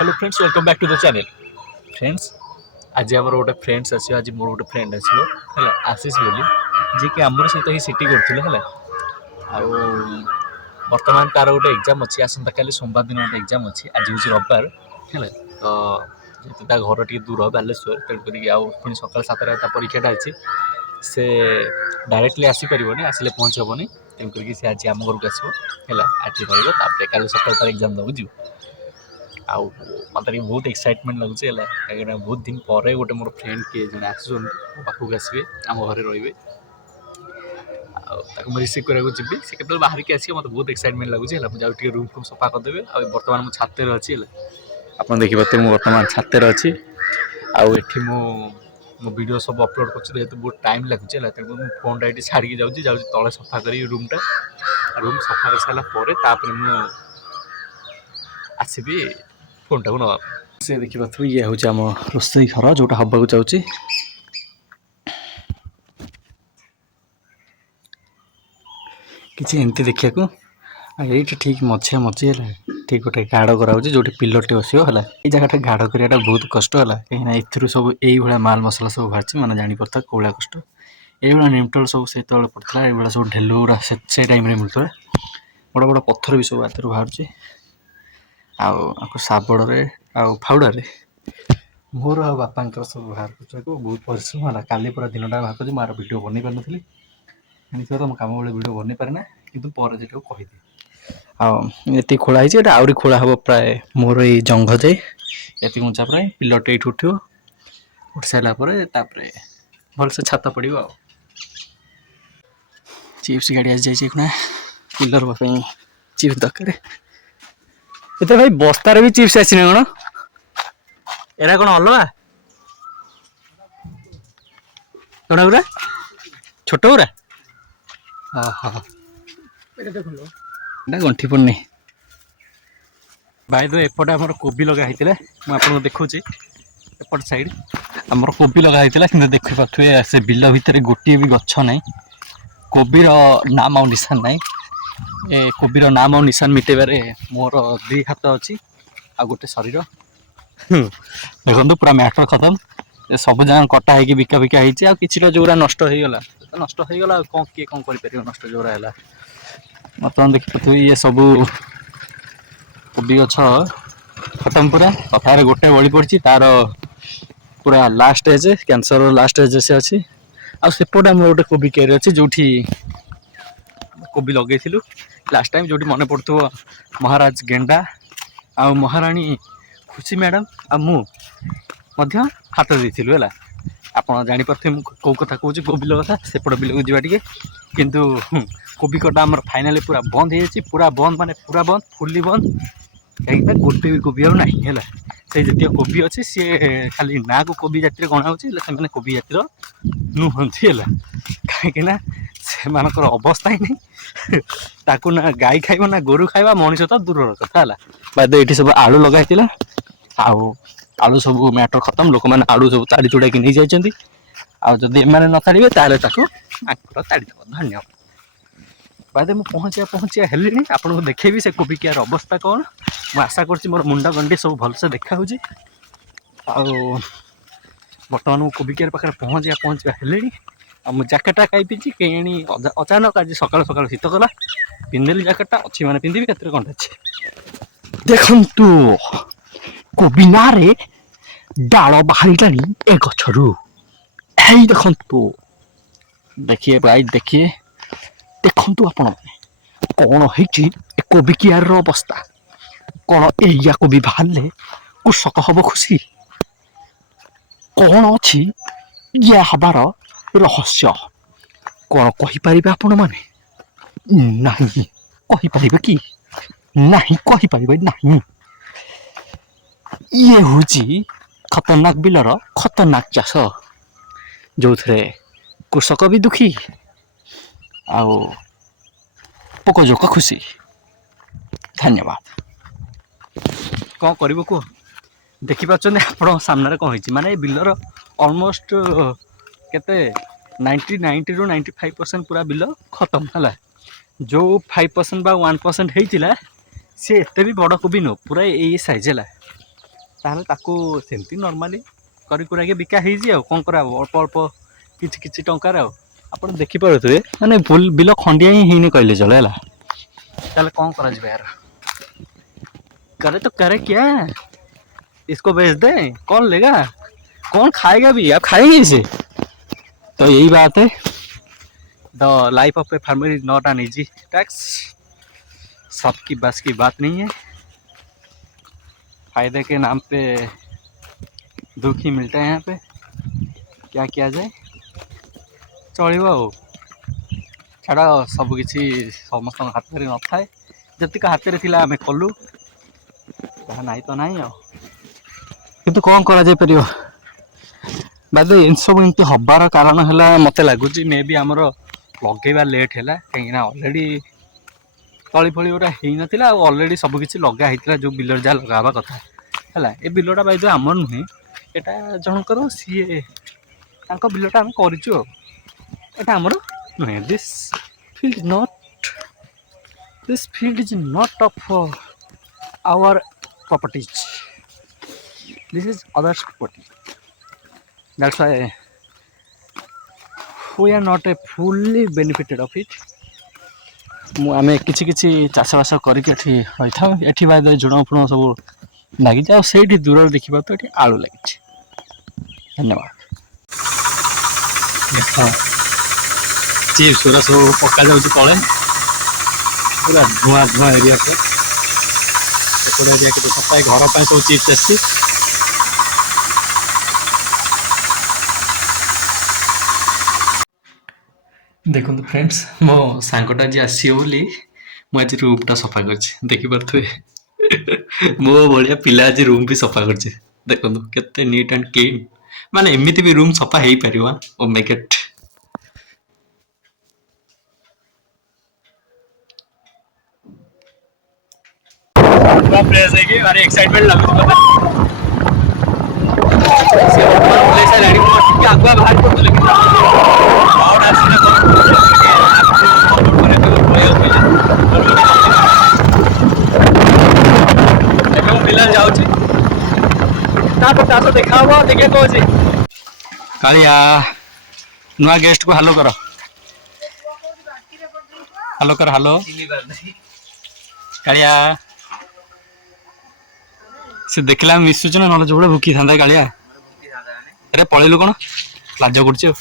Hello friends welcome back to the channel friends आज आम गोटे फ्रेंड्स आस आज मोर गोटे फ्रेंड आसो है आशीष बोली जी कि आम सहित ही सिटी करूँ है बर्तमान तार गोटे एग्जाम अच्छी आसंता काली सोमवार दिन गोटे एग्जाम अच्छी आज हूँ रविवार है तो जेहतु घर टी दूर बालेश्वर तेणुक पुणी सका 7 परीक्षाटा अच्छी से डायरेक्टली आसीपर आसिले पहुँच हेनी तेणुक से आज आम घर को आसो है आज रही काली सका तार एग्जाम देव जी आउ मतलब बहुत एक्साइटमेंट लगुच है कहीं बहुत दिन पर गोटे मोर फ्रेंड किए जन आसुन मो पाखक आसवे आम घर रे रिसीव कराया जी से केवल बाहर की आस मतलब बहुत एक्साइटमेंट लगुच है मुझे रूम फूम सफा करदेवे आ बर्तमान मुझे छाते अच्छी आप देखिए मुझे बर्तमान छाते अच्छी आठी मो वीडियो सब अपलोड कर बहुत टाइम लगुच है तेणु फोन ये छाड़ी जाऊँगी तले सफा कर रूमटा रूम सफा कर सारापर आसबि फोन टाक ना से देखिए ये हूँ आम रोसई घर जोटा हवा चाहिए किसी एमती देखा ये ठीक मझे मझे ठीक गोटे गाड़ कराऊँ जो पिलरटे बसो है ये जगह गाड़ कराटा बहुत कष्ट है कहीं ए सब यही माल मसला सब बाहर मैंने जापरता कौड़ा कष्ट ये निमटल सब से पड़ता है सब ढेल गुड़ा से टाइम मिलता है बड़ बड़ पत्थर भी सब हाथ बाहर आउ साबड़े फाउड़े मोर आ बापा सब बाहर कर बहुत परिश्रम है काली पूरा दिनटा बाहर कर मार भिड बन पार नी तो कम बेले भिड बन पारे ना कि कहीदे आती खोला आहरी खोला हम प्राय मोर ये जंघ जाए ये उंचा प्राय पिलरटे ये उठ उठ सारापर भलसे छात पड़ो चिप्स गाड़ी आज जाए पिलर चिप्स दरकार ये भाई बस्तार भी चिप्स आसी कौन एरा कौन अलगा कौन गुरा छोट गुरा हाँ गंठी पड़नी भाई तो एपटे आम कोबी लगाई मुझे देखा एपट साइड आम कोबी लगाई कि देखी पारे से बिल भितर गोटे भी गछ ना कोबीर नाम आ निशान ना ए कोबीर नाम आ निशान मिटेबार मोर 2 हाथ अच्छी आ गोटे शरीर देखो पूरा मैटर खत्म सब जगह कटा है बिका बिका हो कि जोरा नष्ट हो गला नष्ट हो गला कौन किए कौन कर नष्ट जोरा है बर्तमान देखिए ये सब कोबी गछ खत्म पूरा कथार गोटे बड़ी पड़ी तार पूरा last age cancer last age से अच्छी आसेपटे आम गोटे कोबी क्यारी अच्छी जो कोबी लगे लास्ट टाइम जो मन पड़ो महाराज गेंडा आ महाराणी खुशी मैडम आ मुझे हाथ देलु है आप जापे कौ कथा कौच कौ बिल कथा सेपट बिल को जावा किंतु कोबी कटा आम फाइनाली पूरा बंद हो पूरा बंद माने पूरा बंद फुल्ली बंद कहीं गोटे भी कोबी आना है से जी कोबी अच्छी सी खाली ना को कोबी जाति गणा से कोबी जातिर नुहंती है कहीं से अवस्था ही नहीं ताकू ना गाई खाइबा ना गोरु खाइबा मनीष तो दूर कथा है बाद ये सब आलू लगाई आलू सब मैटर खत्म लोक मैंने आलू सब ताड़ी चुड़ा नहीं जाइए आदि एम न ताड़े ताल ताड़ीदेव धन्यवाद बाद मुझे पहुँचा हेली आपको देखेबी से कोबी कियार अवस्था कौन मुझे आशा कर मोर मुंड गंडी सब भलसे देखा बर्तमान मुझे कोबी कियार पाखे पहुँचा हेली आ जैकेटा कहीं पीछे कहीं अचानक आज सकाल सकाल शीत कला पिंधेली जैकेटा अच्छी मैंने पिंधि के कौन अच्छे देखु कोबी नारे डाल बाहर ए गु देखु देखिए भाई देखिए देखु आपण कौन है कोबी कियार अवस्था कौन या कोबी बाहर कृषक हम खुशी कौन अच्छी या हबार रहस्य कौन कहीपर आपण मैंने नहीं कहीपर कि नहीं कहीपर नहीं ये हूँ खतरनाक बिलर खतरनाक चाष जो थे कृषक भी दुखी आओ पोकजोक खुशी धन्यवाद कौन कर कह देखिपुं आप सामने कौन हो माने बिलर अलमोस्ट केते 90 ରୁ 95% पूरा बिल खत्म है जो 5% बा 1% होता सी एत भी बड़ कोबी नुह पूरा यही साइज है ତାହେଲେ ତାକୁ ସେମିତି ନର୍ମାଲି କରି କୁରାକି ବିକା ହେଇଛି ଆଉ କ'ଣ କରାହବ, ଅଳ୍ପ ଅଳ୍ପ କିଛି କିଛି ଟଙ୍କାରେ ଆଉ। ଆପଣ ଦେଖିପାରୁଥିବେ ମାନେ ବିଲ ଖଣ୍ଡିଆ ହିଁ ହେଇନି କହିଲେ ଚଳେ ହେଲା। ତାହେଲେ କ'ଣ କରାଯିବ यार, करे तो करे क्या, इसको बेच दे, कौन लेगा, कौन खाएगा भी, आप खाएंगे इसे। तो यही बात है, the life of a farmer is not an easy tax, सबकी बस की बात नहीं है। फायदे के नाम पे दुख ही मिलता है यहाँ पे, क्या किया जाए, चलो आओ छाड़, सबकि समस्त हाथ में न थाए, जतिक हाथ में थिला आम कलु, नाई तो नाई किंतु कौन करा जाय परियो। बाद इन सब एमती हबार कारण है मत लगुच मे भी आमर लगेगा लेट है कहीं अलरेडी तली फली गुरा हो नाला, अलरेडी सबकि लगा जो बिलर जहाँ लगावा कथा है। ए बिलटा बाई आमर नुहे, यहाँ जनकर सी बिलटा आम करूँ, यहाँ आमर नुहे। This field is not of our properties, this is others property, that's why we are not a fully benefited of it। आम कि चाषबास करके रही था ये बाद जुण फुण सब लगी से दूर देखा तो ये आलू लगी। धन्यवाद। चिप्स गुरा सब पका जा तले पूरा धुआं धुआं एरिया पे एरिया के सफाई घर पर सब चिप्स आसी। देखो फ्रेंड्स मो सांगटा जी आसी बोली मुझे रूमटा सफा कर देखिपे मो भाया पिला आज रूम भी सफा कर देखो केते नीट एंड क्लीन, माने एमती भी रूम सफा हो पार। ओ माय गॉड फ्रेश है भारी एक्साइटमेंट लगुच आगुआ बाहर मिलन जाऊँगी देखा देखिए कौन कालिया नुआ गेस्ट को हालो कर, हालो कर, हालो कालिया से देखला मिसुच ना जो भुकी था कालिया। अरे पलैलु कौन लाज कर